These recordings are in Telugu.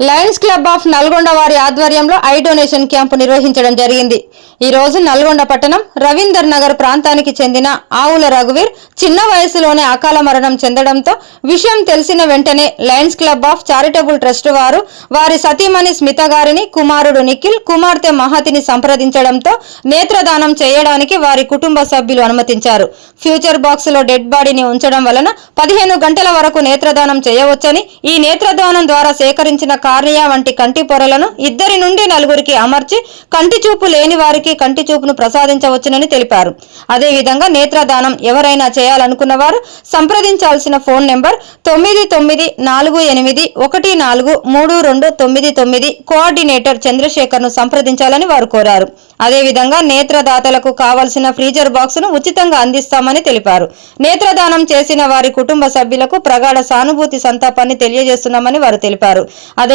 లయన్స్ క్లబ్ ఆఫ్ నల్గొండ వారి ఆధ్వర్యంలో ఐ డొనేషన్ క్యాంపు నిర్వహించడం జరిగింది. ఈ రోజు నల్గొండ పట్టణం రవీందర్ నగర్ ప్రాంతానికి చెందిన ఆవుల రఘువీర్ చిన్న వయసులోనే అకాల మరణం చెందడంతో విషయం తెలిసిన వెంటనే Lions Club of charitable trust వారు వారి సతీమణి స్మిత గారిని కుమారుడు నిఖిల్ కుమార్తె మహతిని సంప్రదించడంతో నేత్రదానం చేయడానికి వారి కుటుంబ సభ్యులు అనుమతించారు. ఫ్యూచర్ బాక్స్లో డెడ్ బాడీని ఉంచడం వలన పదిహేను గంటల వరకు నేత్రదానం చేయవచ్చని ఈ నేత్రదానం ద్వారా సేకరించిన కార్నియా వంటి కంటి పొరలను ఇద్దరి నుండి నలుగురికి అమర్చి కంటి చూపు లేని వారికి కంటి చూపును ప్రసాదించవచ్చునని తెలిపారు. అదేవిధంగా నేత్రదానం ఎవరైనా చేయాలనుకున్న వారు సంప్రదించాల్సిన ఫోన్ నెంబర్ తొమ్మిది తొమ్మిది నాలుగు ఎనిమిది ఒకటి నాలుగు మూడు రెండు తొమ్మిది తొమ్మిది కోఆర్డినేటర్ చంద్రశేఖర్ను సంప్రదించాలని వారు కోరారు. అదేవిధంగా నేత్రదాతలకు కావలసిన ఫ్రీజర్ బాక్సును ఉచితంగా అందిస్తామని తెలిపారు. నేత్రదానం చేసిన వారి కుటుంబ సభ్యులకు ప్రగాఢ సానుభూతి సంతాపాన్ని తెలియజేస్తున్నామని వారు తెలిపారు.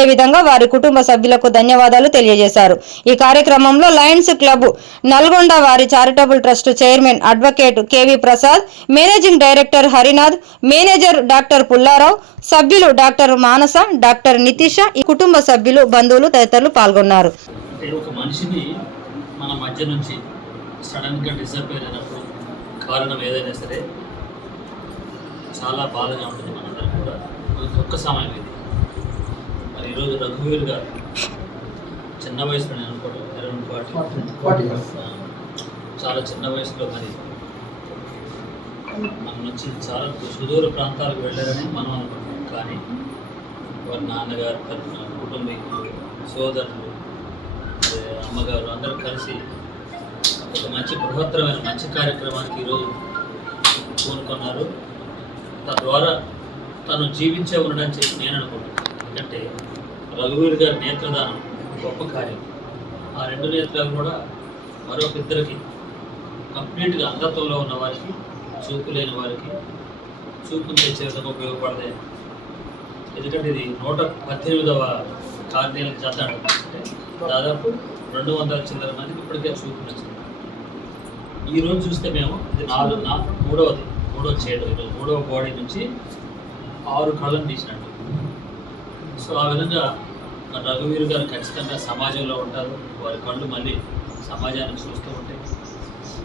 అదేవిధంగా వారి కుటుంబ సభ్యులకు ధన్యవాదాలు తెలియజేశారు. ఈ కార్యక్రమంలో లయన్స్ క్లబ్ నల్గొండ వారి charitable trust chairman advocate KV Prasad managing director Harinath manager doctor Pullarao సభ్యులు డాక్టర్ మానస డాక్టర్ నితీష ఈ కుటుంబ సభ్యులు బంధువులు తదితరులు పాల్గొన్నారు. ఒక మనిషిని మన మధ్య నుంచి సడన్గా అయినప్పుడు కారణం ఏదైనా సరే చాలా బాధగా ఉంటుంది మనందరం కూడా. దుఃఖ సమయం ఇది ఈరోజు రఘువీర్ గారు. చిన్న వయసులో నేను అనుకోవడం ఫార్టీ. చాలా చిన్న వయసులో మరి మన నుంచి చాలా సుదూర ప్రాంతాలకు వెళ్ళారని మనం అనుకుంటాం కానీ వారి నాన్నగారు తరఫున కుటుంబీకులు సోదరులు అమ్మగారు అందరూ కలిసి ఒక మంచి బృహత్తరమైన మంచి కార్యక్రమానికి ఈరోజు పూనుకున్నారు. తద్వారా తను జీవించే ఉండడం చెప్పి నేను అనుకుంటున్నాను. ఎందుకంటే రఘువీర్ గారి నేత్రదానం గొప్ప కార్యం. ఆ రెండు నేత్రాలు కూడా మరొక ఇద్దరికి కంప్లీట్గా అంధత్వంలో ఉన్న వారికి చూపు లేని వారికి చూపును తెచ్చే విధంగా ఉపయోగపడతాయి. ఎందుకంటే ఇది నూట పద్దెనిమిదవ కార్యాలకు జత అంటే దాదాపు రెండు వందల చిల్లర మందికి ఇప్పటికే చూపు నచ్చింది ఈ రోజు చూస్తే మేము ఇది నాలుగు నా మూడవది మూడవ చేయడం ఈరోజు మూడవ బాడీ నుంచి ఆరు కళ్ళను తీసినట్టు. సో ఆ విధంగా మన రఘువీర్ గారు ఖచ్చితంగా సమాజంలో ఉంటారు. వారి కళ్ళు మళ్ళీ సమాజాన్ని చూస్తూ ఉంటాయి.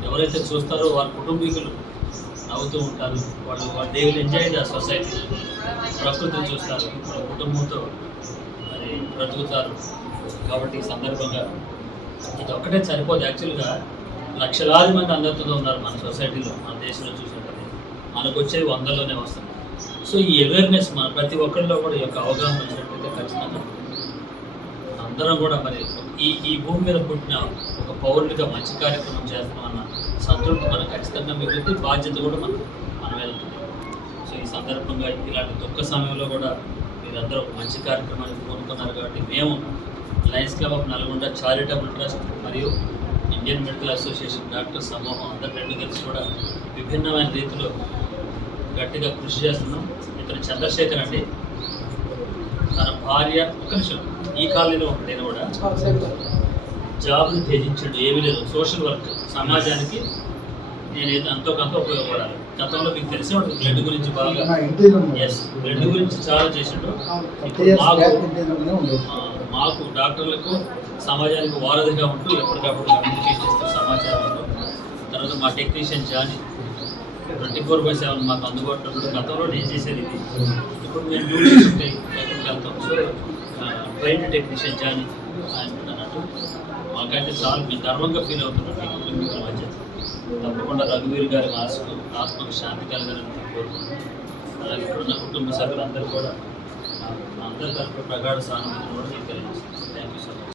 ఎవరైతే చూస్తారో వారి కుటుంబీకులు నవ్వుతూ ఉంటారు. వాళ్ళు వాళ్ళు they will enjoy the society. ప్రకృతిని చూస్తారు. వాళ్ళ కుటుంబంతో మరి బ్రతుకుతారు. కాబట్టి ఈ సందర్భంగా ఇది ఒక్కటే సరిపోదు. యాక్చువల్గా లక్షలాది మంది అందరితో ఉన్నారు మన సొసైటీలో మన దేశంలో చూసినట్టు మనకు వచ్చేది వందల్లోనే వస్తుంది. సో ఈ అవేర్నెస్ మన ప్రతి ఒక్కరిలో కూడా ఈ యొక్క అవగాహన వచ్చినట్లయితే ఖచ్చితంగా అందరం కూడా మరి ఈ ఈ భూమి మీద పుట్టిన ఒక పౌరుడిగా మంచి కార్యక్రమం చేస్తామన్న సంతృప్తి మనకు ఖచ్చితంగా మిగిలితే బాధ్యత కూడా మనం మన మీద ఉంటుంది. సో ఈ సందర్భంగా ఇలాంటి దుఃఖ సమయంలో కూడా మీరందరూ ఒక మంచి కార్యక్రమానికి కోరుకున్నారు కాబట్టి మేము Lions Club of Nalgonda charitable trust మరియు ఇండియన్ మెడికల్ అసోసియేషన్ డాక్టర్ సమూహం అందరు రెండు కలిసి కూడా విభిన్నమైన రీతిలో గట్టిగా కృషి చేస్తున్నాం. ఇతను చంద్రశేఖర్ అండి. తన భార్య ఒక నిమిషం. ఈ కాలనీలో ఉంటాడు నేను కూడా. జాబ్ని త్యజించాడు. ఏమీ లేదు. Social work. సమాజానికి నేను ఏదో అంతో కొంత ఉపయోగపడాలి. గతంలో మీకు తెలిసే ఉంటుంది. బ్లడ్ గురించి బాగా. ఎస్ బ్లడ్ గురించి చాలా చేసిండు మాకు డాక్టర్లకు సమాజానికి వారధిగా ఉంటూ ఎప్పటికప్పుడు కమ్యూనికేట్ చేస్తూ సమాచారంలో తర్వాత మా technician Johnny. Twenty four by seven మాకు అందుబాటులో ఉంటుంది గతంలో నేను చేసేది ఇది. ఇప్పుడు మేము డ్యూటీస్ ఉంటాయి ఎక్కడికి వెళ్తాం. సో ట్రైన్ టెక్నీషియన్ జాని అంటున్నాను అన్నట్టు మాకైతే చాలా మేము గర్వంగా ఫీల్ అవుతున్నాం. మీ కుటుంబీకుల మధ్య తప్పకుండా రఘువీర్ గారి మాస్కు ఆత్మకు శాంతి కలగాలని కోరుకుంటున్నాం. అలాగే ఇప్పుడున్న కుటుంబ సభ్యులందరూ కూడా అందరి తరఫున ప్రగాఢ సానుభూతిని కూడా నేను తెలియజేస్తాను థ్యాంక్ యూ సో మచ్